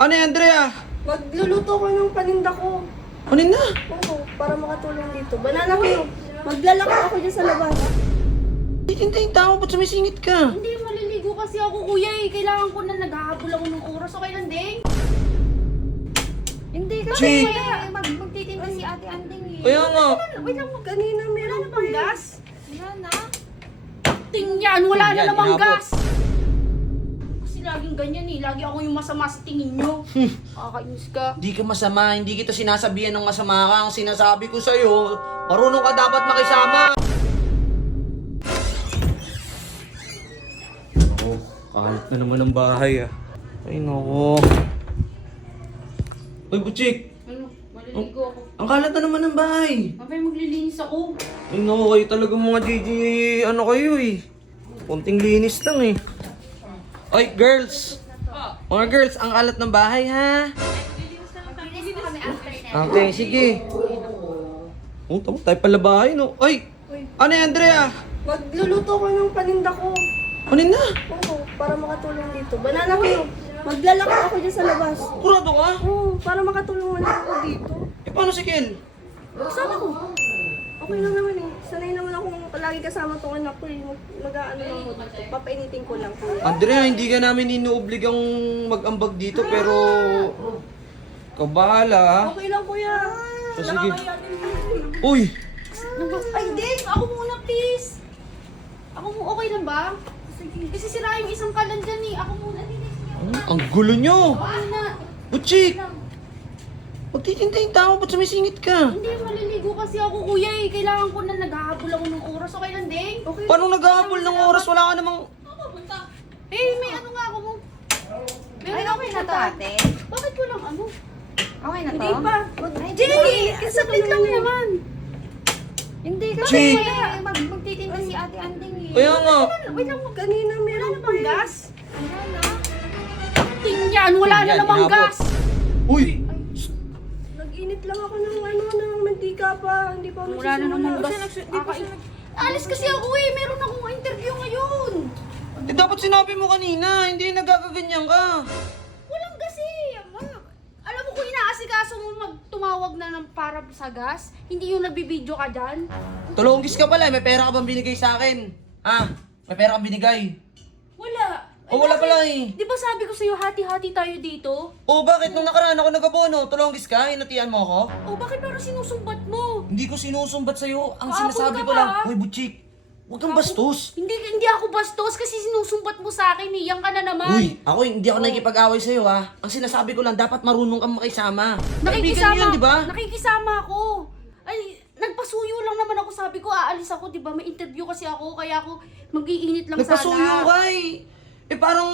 Ano yan, Andrea? Magluluto ko ng paninda ko. Ano na? Oo, para makatulong dito. Banana Q, maglalako ako dyan sa labas. Titintayin tao, ba't sumisingit ka? Hindi, maliligo kasi ako, kuya eh. Kailangan ko na naghahabol ako ng oras. Okay lang, Ding? Hindi kasi Chick! kaya magtitinda si Ate Anding eh. Kaya nga. Wait lang, Kanina wala meron na bang pa gas? Wala na. Tingyan, wala na Tingyan, namang inabot. gas. Kasi laging ganyan eh. Lagi ako yung masama sa tingin nyo. Kakainis ka. Hindi ka masama, hindi kita sinasabihan ng masama ka. Ang sinasabi ko sa'yo, marunong ka dapat makisama. Oh, kahalit na naman ang bahay ah. Ay nako. Uy, Butchik! Ano? Maliligo ako. Ang kalat na naman ng bahay. Mabay maglilinis ako. Ay nako, kayo talaga mga GG, ano kayo eh. Kunting linis lang eh. Oy, girls! Mga girls, ang kalat ng bahay ha. Maglilinis na kami after na. Okay, sige. Oh, tama tayo pala bahay no. Oy! Ano yan, Andrea? Magluluto ko ng paninda ko. Ano na? Oo, para makatulong dito. Banana Q, maglalako ako dyan sa labas. Kurado ka? Oo, para makatulong lang ako dito. Eh, paano si Kel? Kasama ko. Okay lang naman eh. Sanay naman akong palagi kasama tong anak ko eh. Mag-aano lang ako dito. Papainitin ko lang. Andrea, hindi ka namin inuobligang mag-ambag dito, pero... Ikaw bahala ha. Okay lang kuya. So, sige. Nakakaya din yun. Uy! Ay, Ding! Ako muna, please! Ako mo, okay lang ba? Sige. Kasi sira yung isang kalan dyan eh. Ako muna, Ding. Ang gulo nyo! Ako na. Butchik! Magtitintayin tao, ba't sumisingit ka? Hindi, maliligo kasi ako, kuya eh. Kailangan ko na naghahabol ako ng oras. Okay lang, Ding? Okay. Paano naghahabol ng oras? Wala ka namang... Eh, may ano nga ako mo. Ay, okay na to, ate. Bakit ko lang ano? Okay na to? Hindi pa. Jay! Saglit lang naman. Hindi kasi Chick! kaya magtitinda si ate Anding eh. Kaya nga. Wait lang, Kanina wala meron na pa bang eh. gas? Tingyan, wala na Tingyan, namang inabot. gas. Uy! Nag-init lang ako ng ng mantika pa. Hindi pa Wala na namang gas. Hindi pa siya Alis kasi ako eh. Meron akong interview ngayon. Eh, dapat sinabi mo kanina, hindi nagkakaganyan ka. Walang gas eh. Alam mo kung inaasikaso mo magtumawag na ng para sa gas, hindi yung nagbibideo ka dyan. Tulunggis ka pala, may pera ka bang binigay sa akin? Ha? May pera kang binigay? Wala. O wala pala eh. Di ba sabi ko sa'yo, hati-hati tayo dito? O bakit nung nakaraan ako nagabono, tulunggis ka, hinatian mo ako? O bakit parang sinusumbat mo? Hindi ko sinusumbat sa'yo, ang Kahapon sinasabi ka ko pa. lang, Hoy Butchik, huwag kang bastos. Hindi ako bastos kasi sinusumbat mo sa akin eh. Yan ka na naman. Uy, ako hindi ako nakikipag-away sa'yo ha. Ang sinasabi ko lang, dapat marunong kang makisama. Kaibigan yun, di ba? Nakikisama ako. Ay, nagpasuyo lang naman ako. Sabi ko, aalis ako, di ba? May interview kasi ako, kaya ako mag-iinit lang Nagpasuyo sana. ka eh. Eh parang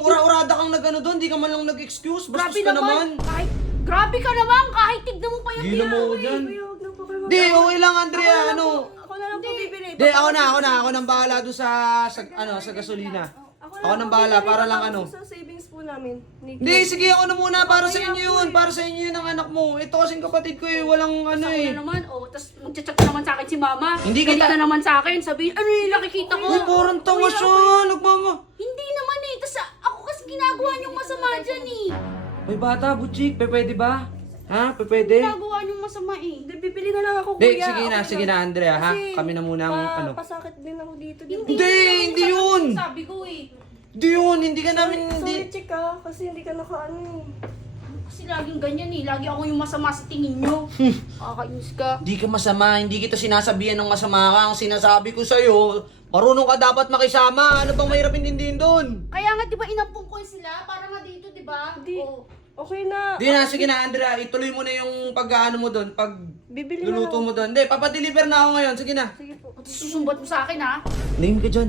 ura-urada kang nagano doon, di ka man lang nag-excuse, bastos Grabe ka naman. Grabe ka naman. Kahit tignan mo pa yung Gila mo ako dyan. Kuya, huwag na po kayo Di, okay lang Andrea, ano. Ako na lang po bibili. Di, ako nang bahala doon sa gasolina. Ako nang bahala para lang ano. Sa savings po namin. Hindi, sige ako na muna para sa inyo yun. Para sa inyo yun ang anak mo. Ito kasing kapatid ko eh, walang ano Ako eh. na naman, tapos magchat-chat na naman sa akin si mama. Hindi Galit kita- na naman sa akin. Sabihin, ano yung nakikita ko? Uy, parang tanga siya. Nagmama. Hindi naman eh. Tapos ako kasi ginagawa niyong masama dyan eh. May bata, Butchik, pwede ba? Ha? Pwede? Ginagawa niyong masama eh. Hindi, bibili na lang ako Di, kuya. sige na Andrea ha. Kasi Kami na muna ang ano. Pasakit din ako dito. Hindi yun. Sabi ko eh. Hindi yun, hindi ka namin, Sorry, hindi. chick ah. Kasi hindi ka nakaano eh. Kasi laging ganyan eh. Lagi ako yung masama sa tingin niyo. Kakainis ka. Hindi ka masama, hindi kita sinasabihan ng masama ka. Ang sinasabi ko sa'yo, marunong ka dapat makisama. Ano bang mahirap intindihin doon? Kaya nga di ba inampung ko sila? Para nga dito di ba? Di. Oh. Okay na. Di na, sige na Andrea, ituloy mo na yung pag-ano mo doon, pag Bibili na luluto lang. mo doon. Hindi, papadeliver na ako ngayon, sige na. Sige po. Susumbat mo sa akin ha? Name ka dyan.